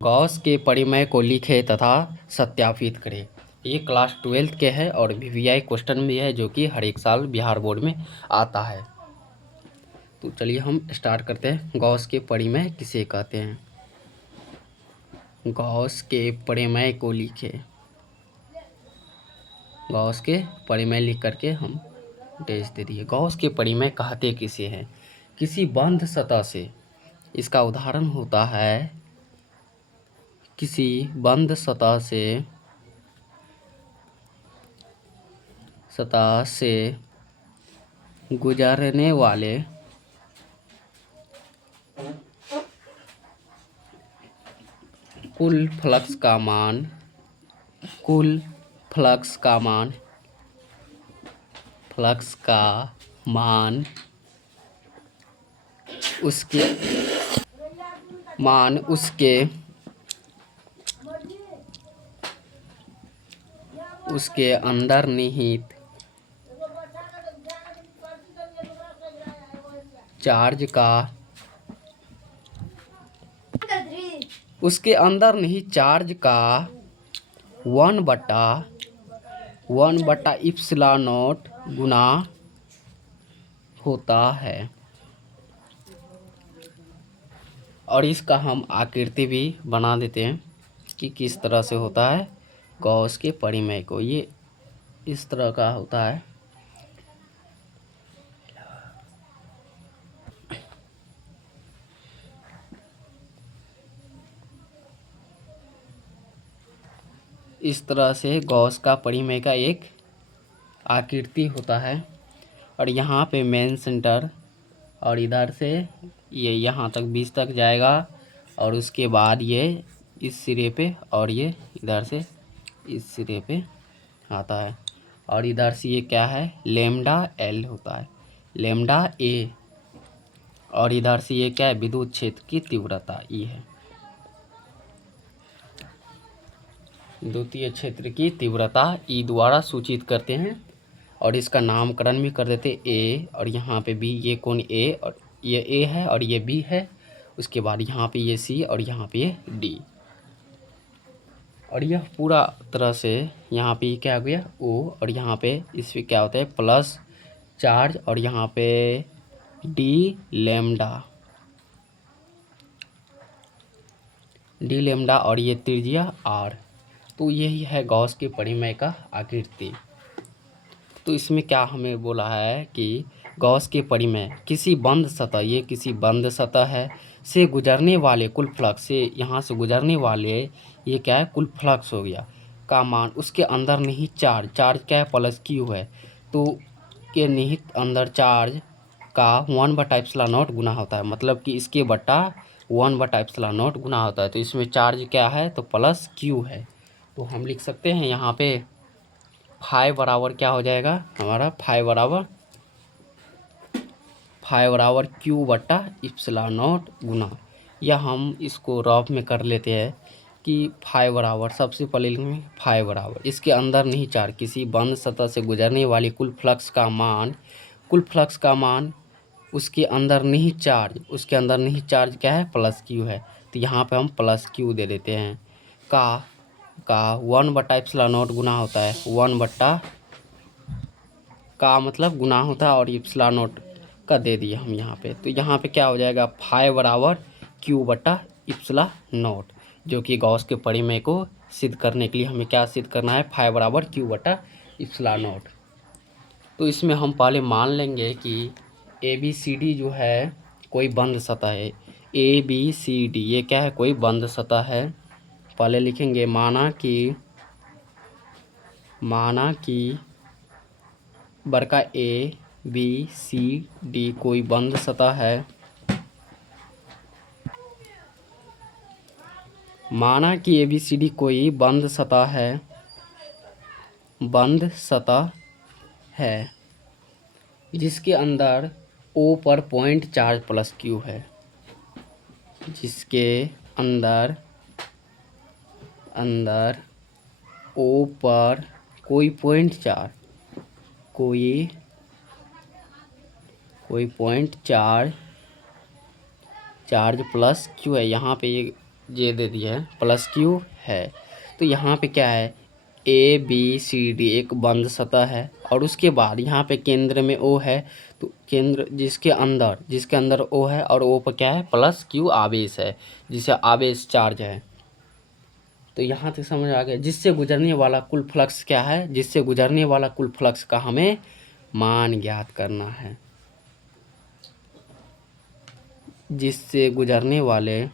Gauss के परिमेय को लिखें तथा सत्यापित करें। ये क्लास 12th के है और वीवीआई क्वेश्चन भी है जो कि हर एक साल बिहार बोर्ड में आता है। तो चलिए हम स्टार्ट करते हैं। गॉस के परिमेय किसे कहते हैं? गॉस के परिमेय को लिखें। गॉस के परिमेय लिख करके हम टेस्ट दे दिए। गॉस के परिमेय कहते किसे हैं? किसी बंद सतह से, इसका उदाहरण होता है किसी बंद सतह से गुजरने वाले कुल फ्लक्स का मान उसके अंदर निहित चार्ज का 1/(ε0) गुना होता है। और इसका हम आकृति भी बना देते हैं कि किस तरह से होता है गॉस के परिमेय को। ये इस तरह का होता है। इस तरह से गॉस का परिमेय का एक आकृति होता है। और यहाँ पे मेन सेंटर और इधर से ये यहाँ तक 20 तक जाएगा और उसके बाद ये इस सिरे पे और ये इधर से इस सिरे पे आता है। और इधर से ये क्या है? लैम्डा एल होता है, लैम्डा ए। और इधर से ये क्या है? विद्युत क्षेत्र की तीव्रता ई है, विद्युतीय क्षेत्र की तीव्रता ई द्वारा सूचित करते हैं। और इसका नामकरण भी कर देते ए। और यहाँ पे बी, ये कौन ए, और ये ए है और ये बी है। उसके बाद यहाँ पे ये सी और यहाँ पे ये डी। और यह पूरा तरह से यहाँ पे क्या हो गया? ओ। और यहाँ पे इस पे क्या होता है? Plus charge. और यहाँ पे डी लैम्डा और ये त्रिज्या आर। तो यही है गॉस के परिमेय का आकृति। तो इसमें क्या हमें बोला है कि गॉस के परिमेय किसी बंद सतह, ये किसी बंद सतह है, से गुजरने वाले कुल फ्लक्स से, यहाँ से गुजरने वाले ये क्या है? कुल फ्लक्स हो गया का मान उसके अंदर निहित चार्ज क्या है? प्लस क्यू है। तो के निहित अंदर चार्ज का 1/(ε0) गुना होता है। मतलब कि इसके बटा 1/(ε0) गुना होता है। तो इसमें चार्ज क्या है? तो प्लस क्यू है। तो हम लिख सकते हैं यहाँ पे फाई बराबर क्या हो जाएगा हमारा? फाई बराबर Q/(ε0) गुना, या हम इसको रफ में कर लेते हैं कि फाई बराबर, सबसे पहले लिखेंगे फाई बराबर इसके अंदर नहीं चार्ज, किसी बंद सतह से गुजरने वाली कुल फ्लक्स का मान उसके अंदर नहीं चार्ज क्या है? प्लस क्यू है। तो यहाँ पे हम प्लस क्यू दे देते हैं। का 1/(ε0) गुना होता है 1 का मतलब गुना होता है, और ε0 का दे दिए हम यहाँ पे। तो यहाँ पे क्या हो जाएगा? फाई बराबर Q/(ε0), जो कि गॉस के परिमेय को सिद्ध करने के लिए हमें क्या सिद्ध करना है? फाई बराबर Q/(ε0). तो इसमें हम पहले मान लेंगे कि ABCD जो है कोई बंद सतह है। ABCD ये क्या है? कोई बंद सतह है। पहले लिखेंगे माना कि बड़का ABCD कोई बंद सतह है। माना कि ABCD कोई बंद सतह है जिसके अंदर O पर पॉइंट चार्ज प्लस क्यू है। जिसके अंदर O पर कोई पॉइंट चार्ज प्लस क्यू है। यहाँ पे ये ये दे दिया है प्लस क्यू है। तो यहाँ पे क्या है, ए बी सी डी एक बंद सतह है और उसके बाद यहाँ पे केंद्र में ओ है। तो केंद्र जिसके अंदर ओ है और ओ पर क्या है, प्लस क्यू आवेश है, जिसे आवेश चार्ज है। तो यहाँ तक समझ आ गया। जिससे गुजरने वाला कुल फ्लक्स क्या है, जिससे गुजरने वाला कुल फ्लक्स का हमें मान ज्ञात करना है। जिससे गुजरने वाले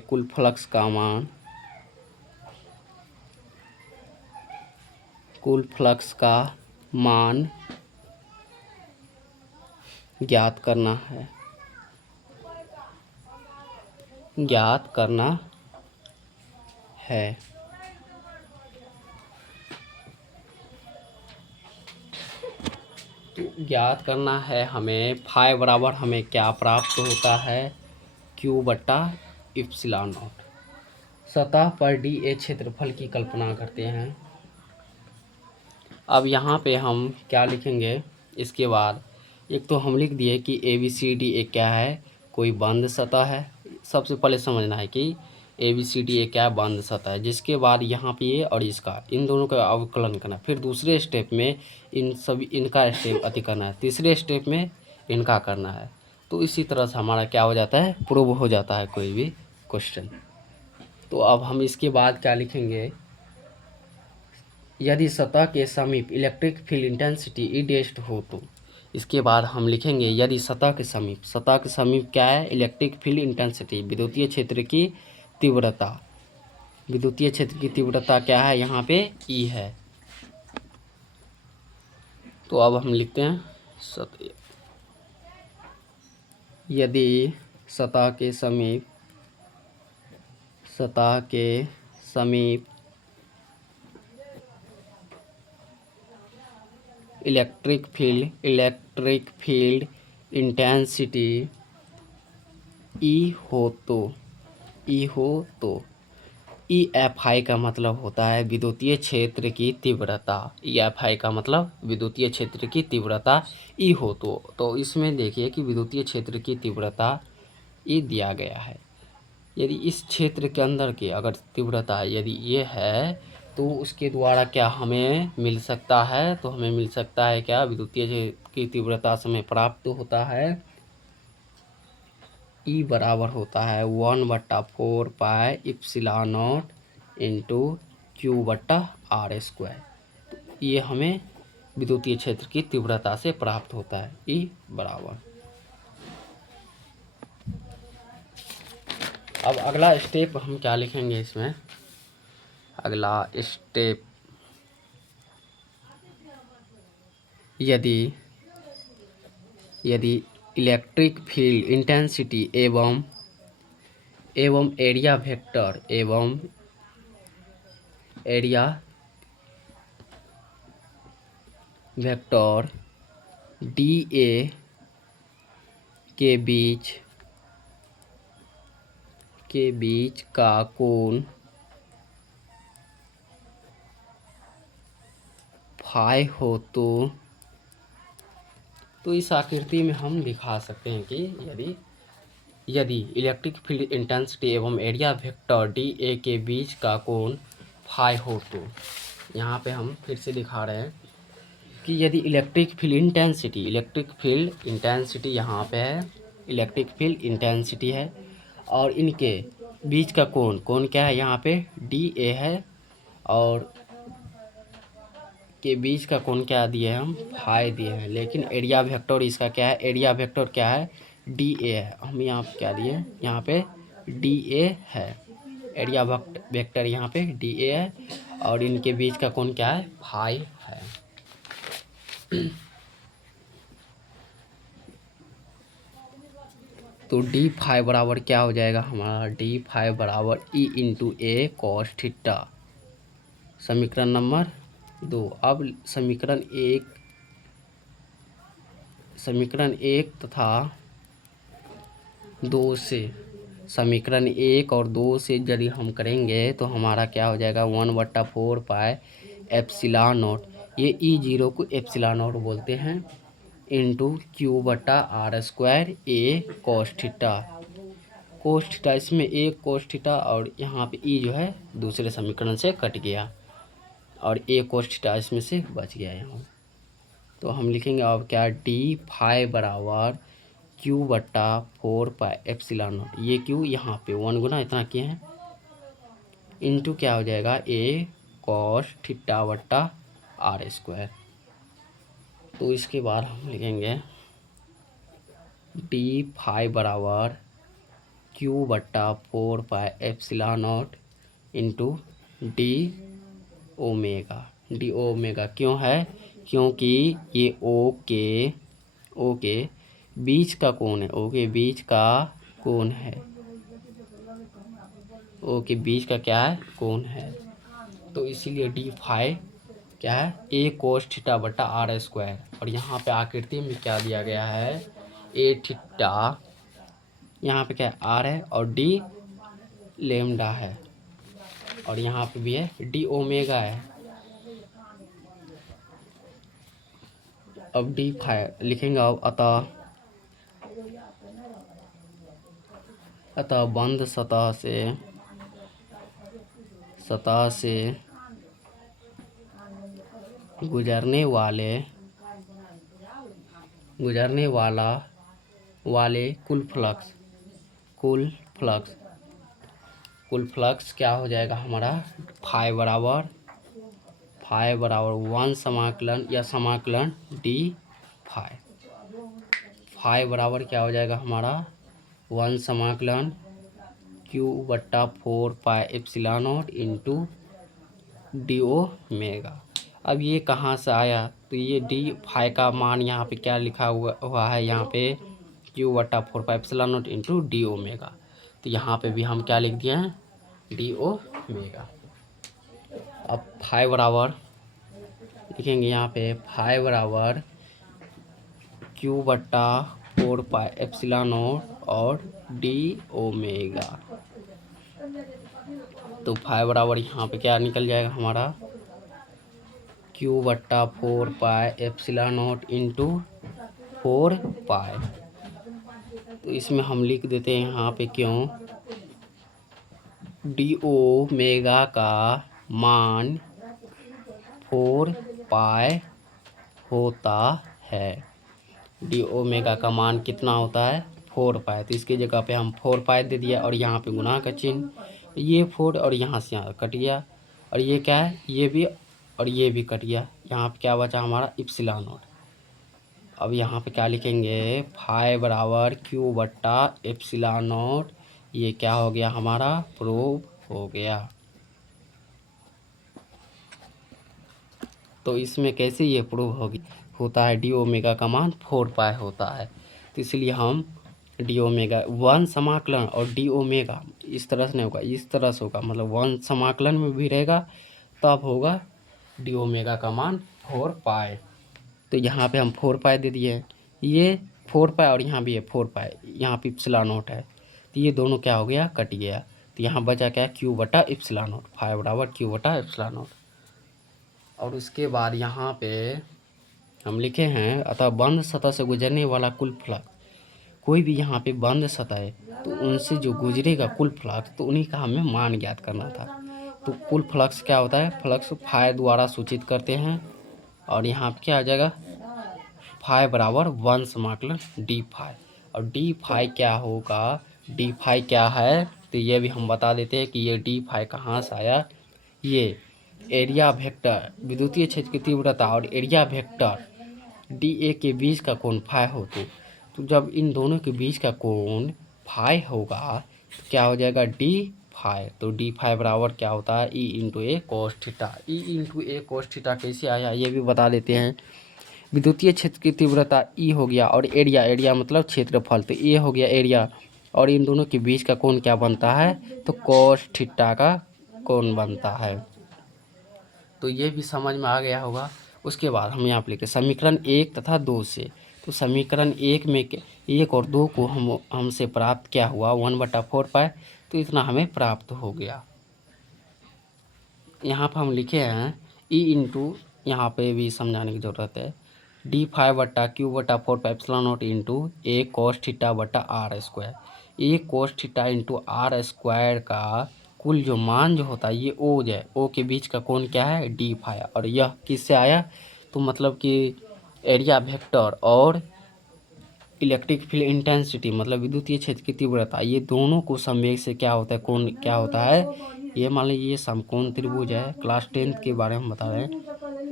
कुल फ्लक्स का मान, ज्ञात करना है, तो ज्ञात करना है हमें। फाई बराबर हमें क्या प्राप्त होता है, क्यू बट्टा इप्सिलॉन नॉट। सतह पर डी ए क्षेत्रफल की कल्पना करते हैं। अब यहाँ पे हम क्या लिखेंगे, इसके बाद एक तो हम लिख दिए कि ए बी सी डी एक क्या है, कोई बंद सतह है। सबसे पहले समझना है कि ए बी सी डी एक क्या है, बंद सतह है। जिसके बाद यहाँ पे ये और इसका, इन दोनों का अवकलन करना। फिर दूसरे स्टेप में इनका स्टेप अति करना है। तीसरे स्टेप में इनका करना है। तो इसी तरह से हमारा क्या हो जाता है, प्रूव हो जाता है कोई भी क्वेश्चन। तो अब हम इसके बाद क्या लिखेंगे, यदि सतह के समीप इलेक्ट्रिक फील्ड इंटेंसिटी ई डैश्ड हो तो। इसके बाद हम लिखेंगे यदि सतह के समीप क्या है, इलेक्ट्रिक फील्ड इंटेंसिटी, विद्युतीय क्षेत्र की तीव्रता क्या है, यहाँ पे ई है। तो अब हम लिखते हैं यदि सतह के समीप इलेक्ट्रिक फील्ड इंटेंसिटी ई हो तो ई एफ आई का मतलब होता है विद्युतीय क्षेत्र की तीव्रता। ई एफ आई का मतलब विद्युतीय क्षेत्र की तीव्रता ई हो तो इसमें देखिए कि विद्युतीय क्षेत्र की तीव्रता ई दिया गया है। यदि इस क्षेत्र के अंदर की अगर तीव्रता यदि ये है तो उसके द्वारा क्या हमें मिल सकता है, तो हमें मिल सकता है क्या, विद्युतीय क्षेत्र की तीव्रता से हमें प्राप्त होता है ई बराबर होता है 1/4 पाई इप्सिलॉन नॉट इंटू क्यू बट्टा आर स्क्वायर। ये हमें विद्युतीय क्षेत्र की तीव्रता से प्राप्त होता है ई बराबर। अब अगला स्टेप हम क्या लिखेंगे इसमें, अगला स्टेप, यदि इलेक्ट्रिक फील्ड इंटेंसिटी एवं एरिया वेक्टर डी ए के बीच का कोण फाई हो तो इस आकृति में हम दिखा सकते हैं कि यदि इलेक्ट्रिक फील्ड इंटेंसिटी एवं एरिया वेक्टर डी ए के बीच का कोण फाई हो तो, यहाँ पे हम फिर से दिखा रहे हैं कि यदि इलेक्ट्रिक फील्ड इंटेंसिटी यहाँ पे है, इलेक्ट्रिक फील्ड इंटेंसिटी है और इनके बीच का कोण क्या है, यहाँ पे डी ए है और के बीच का कोण क्या दिए हैं, हम फाई दिए हैं। लेकिन एरिया वेक्टर इसका क्या है, एरिया वेक्टर क्या है, डी ए है। हम यहाँ पे क्या दिए, यहाँ पे डी ए है, एरिया वेक्टर यहाँ पे डी ए है और इनके बीच का कोण क्या है, फाई है। तो डी फाई बराबर क्या हो जाएगा हमारा, डी फाई बराबर ई इंटू ए कॉस थीटा। समीकरण नंबर 2। अब समीकरण एक तथा 2 से, समीकरण 1 और 2 से यदि हम करेंगे तो हमारा क्या हो जाएगा 1/4 पाई एप्सिलॉन नॉट। ये ई जीरो को एप्सिलॉन नॉट बोलते हैं इंटू क्यू बटा r square a cos theta. Cos theta इसमें ए कोस थीटा और यहाँ पे ई जो है दूसरे समीकरण से कट गया और ए कोस थीटा इसमें से बच गया यहाँ। तो हम लिखेंगे अब क्या, डी फाई बराबर क्यू बट्टा 4 पाई एप्सिलॉन नॉट, ये क्यू यहाँ पे 1 गुना इतना किए हैं, इंटू क्या हो जाएगा ए कॉस थीटा बट्टा आर स्क्वायर। तो इसके बाद हम लिखेंगे डी फाई बराबर क्यू बट्टा 4 पाई epsilon not into D omega. D omega क्यों है, क्योंकि ये ओ के बीच का कोण है, ओ के बीच का कोण है, ओ के बीच का क्या है, कोण है। तो इसीलिए डी फाई क्या है, ए कोस थीटा बटा आर स्क्वायर। और यहाँ पे आकृति में क्या दिया गया है, ए थीटा, यहाँ पे क्या है आर है और डी लेमडा है और यहाँ पे भी है डी ओमेगा है। अब डी फाई लिखेंगे अब अतः बंद सतह से गुजरने वाले कुल फ्लक्स क्या हो जाएगा हमारा, फाई बराबर 1 समाकलन या समाकलन डी फाई बराबर क्या हो जाएगा हमारा 1 समाकलन क्यू बट्टा 4 पाई epsilon not into D omega. अब ये कहाँ से आया, तो ये डी फाई का मान यहाँ पे क्या लिखा हुआ है, यहाँ पे क्यू बट्टा 4 पाई epsilon not into D omega. तो यहाँ पे भी हम क्या लिख दिए हैं, डी ओमेगा। अब फाई बराबर लिखेंगे यहाँ पे फाई बराबर क्यू बट्टा 4 पाई एप्सिलॉन नॉट और डी ओमेगा। तो फाई बराबर यहाँ पे क्या निकल जाएगा हमारा, क्यू बट्टा 4 पाई एप्सिलॉन नॉट इंटू 4 पाई। तो इसमें हम लिख देते हैं यहाँ पे क्यों, डी ओमेगा का मान 4 पाई होता है। डी ओमेगा का मान कितना होता है, 4 पाई। तो इसकी जगह पे हम 4 पाई दे दिया और यहाँ पे गुना का चिन्ह, ये 4 और यहाँ से यहाँ कट गया और ये क्या है, ये भी और ये भी कट गया। यहाँ पे क्या बचा हमारा, इप्सिलॉन नॉट। अब यहाँ पे क्या लिखेंगे, फाई बराबर क्यू बट्टा एप्सिलॉन नॉट, ये क्या हो गया हमारा, प्रूव हो गया। तो इसमें कैसे ये प्रूव होता है, डी ओमेगा का मान 4 पाई होता है। तो इसलिए हम डी ओमेगा 1 समाकलन और डी ओमेगा इस तरह से नहीं होगा, इस तरह से होगा, मतलब 1 समाकलन में भी रहेगा तब होगा डी ओमेगा का मान 4 पाई। तो यहाँ पे हम 4 पाई दे दिए, ये 4 पाई और यहाँ भी है 4 पाई, यहाँ पे इप्सिलॉन नॉट है, तो ये दोनों क्या हो गया, कट गया। तो यहाँ बचा क्या, क्यू बटा इप्सिलॉन नॉट, फाई बराबर क्यू बटा इप्सिलॉन नॉट। और उसके बाद यहाँ पे हम लिखे हैं अतः बंद सतह से गुजरने वाला कुल फ्लक्स, कोई भी यहाँ पे बंद सतह है तो उनसे जो गुजरेगा कुल फ्लक्स, तो उन्हीं का हमें मान ज्ञात करना था। तो कुल फ्लक्स क्या होता है, फ्लक्स फाई द्वारा सूचित करते हैं और यहाँ पे क्या आ जाएगा, फाई बराबर 1 समाकलन डी फाई। और डी फाई क्या होगा, डी फाई क्या है, तो ये भी हम बता देते हैं कि ये डी फाई कहाँ से आया। ये एरिया वेक्टर, विद्युतीय क्षेत्र की तीव्रता और एरिया वेक्टर डी ए के बीच का कोण फाई हो, तो जब इन दोनों के बीच का कोण फाई होगा तो क्या हो जाएगा, डी फाई। तो डी फाई बराबर क्या होता है, ई इंटू ए कोस थीटा। ई इंटू ए कोस थीटा कैसे आया ये भी बता देते हैं। विद्युतीय क्षेत्र की तीव्रता ई हो गया और एरिया मतलब क्षेत्रफल, तो ए हो गया एरिया और इन दोनों के बीच का कोण क्या बनता है, तो कोस थीटा का कोण बनता है। तो ये भी समझ में आ गया होगा। उसके बाद हम यहाँ पे लिखे समीकरण 1 तथा 2 से। तो समीकरण 1 में 1 और 2 को हमसे प्राप्त क्या हुआ, 1/4 पाई, तो इतना हमें प्राप्त हो गया। यहाँ पर हम लिखे हैं ई इंटू, यहाँ पे भी समझाने की ज़रूरत है, d5/q/4 into a cos theta बटा r square. A cos theta into r square का कुल जो मान जो होता है ये ओ है, ओ के बीच का कोण क्या है d5, और यह किससे आया तो मतलब कि एरिया वेक्टर और इलेक्ट्रिक फील्ड इंटेंसिटी मतलब विद्युतीय क्षेत्र की तीव्रता, ये दोनों को समवेग से क्या होता है, कोण क्या होता है, ये मान लीजिए ये समकोण त्रिभुज है, क्लास 10th के बारे में बता रहे हैं।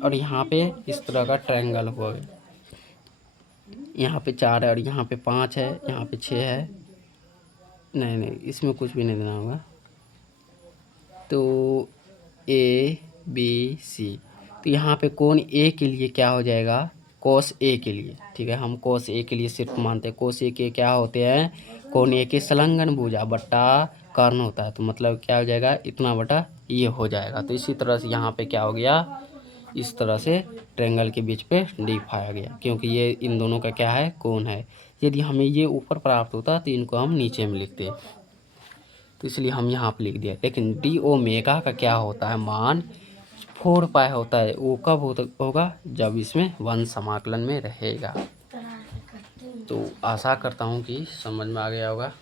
और यहाँ पे इस तरह का ट्रायंगल हुआ है, यहाँ पे 4 है और यहाँ पे 5 है, यहाँ पे 6 है, नहीं इसमें कुछ भी नहीं देना होगा। तो ए बी सी, तो यहाँ पे कोण ए के लिए क्या हो जाएगा कोस ए के लिए, ठीक है, हम कोस ए के लिए सिर्फ मानते हैं। कोस ए के क्या होते हैं, कोण ए के संलग्न भुजा बट्टा कर्ण होता है, तो मतलब क्या हो जाएगा इतना बटा ये हो जाएगा। तो इसी तरह से यहाँ पे क्या हो गया, इस तरह से ट्रायंगल के बीच पे डी पाया गया, क्योंकि ये इन दोनों का क्या है कोण है। यदि हमें ये ऊपर प्राप्त होता तो इनको हम नीचे में लिखते, तो इसलिए हम यहाँ पे लिख दिया। लेकिन डी ओमेगा का क्या होता है मान 4 पाई होता है, वो कब होगा जब इसमें 1 समाकलन में रहेगा। तो आशा करता हूँ कि समझ में आ गया होगा।